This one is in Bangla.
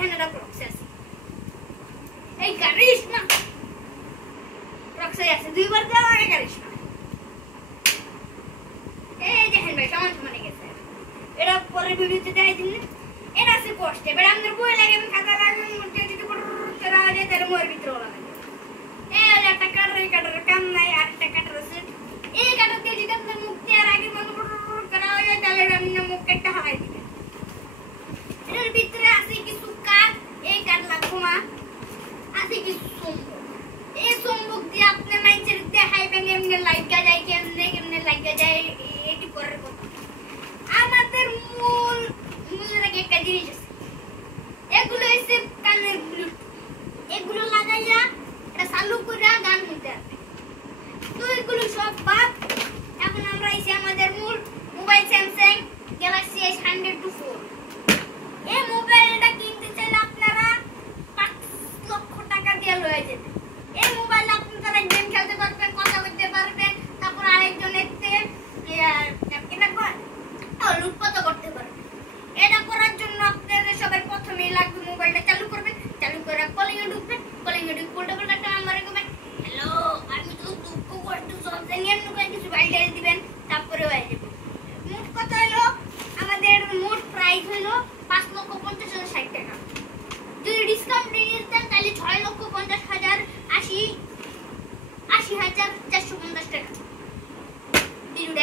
দেখেন এটা প্রক্সি আছে এই কারিশমা প্রক্সি আছে দুইবার দেওয়া এই কারিশমা এই দেখেন ভাই সমান সমান গেছে এটা পরের ভিডিওতে দেখাই দিন এটা আছে কষ্ট এবার আমাদের বই লাগে আমি খাতা লাগে মুটে দিতে করতে রাজে তার মোর ভিতর লাগে এই একটা কাটার কাম নাই আর একটা কাটার আছে এই কাটার দিয়ে যদি আপনার মুখ দিয়ে আগে মন করা হয় তাহলে আমি মুখ একটা হারাই দিবেন এর ভিতরে আছে কিছু কাট এই কাট লাগবো না আছে কিছু সম্পর্ক এই সম্পর্ক দিয়ে আপনি মাইন্ডসেট দেখাইবেন এমনি লাইকা যায় কেমনে লাইকা যায় এটি করার কথা আমাদের মূলের আগে একটা জিনিস আছে এগুলো হচ্ছে কানের ব্লুটুথ এগুলো লাগাইয়া এটা চালু করে গান শুনতে হবে তো এগুলো সব বাদ এখন আমরা এসে আমাদের মূল মোবাইল স্যামসাং গ্যালাক্সি S100 এই মোবাইলটা কিনতে চাইলে আপনারা 5 লক্ষ টাকা দিয়ে লয়ে যাবেন এই মোবাইল আপনারা গেম খেলতে পারবেন কথা বলতে পারবেন তারপর আরেকজনের লুটপাট করতে পারবেন এটা করার জন্য আপনাদের সবার প্রথমেই লাগবে মোবাইলটা চালু করবেন চালু করে কলিং এ ঢুকবেন কলিং এ ঢুকে উল্টো পাল্টা একটা নাম্বারে করবেন হ্যালো আমি তো দুঃখ করতে চলতে নিয়ে কিছু বাইরে দিবেন তারপরে হয়ে যাবে মোট কত হলো আমাদের মোট প্রাইস হলো 5,50,60 টাকা যদি ডিসকাউন্ট দিয়ে দেন তাহলে 6,50,000 80,450 টাকা ভিডিওটা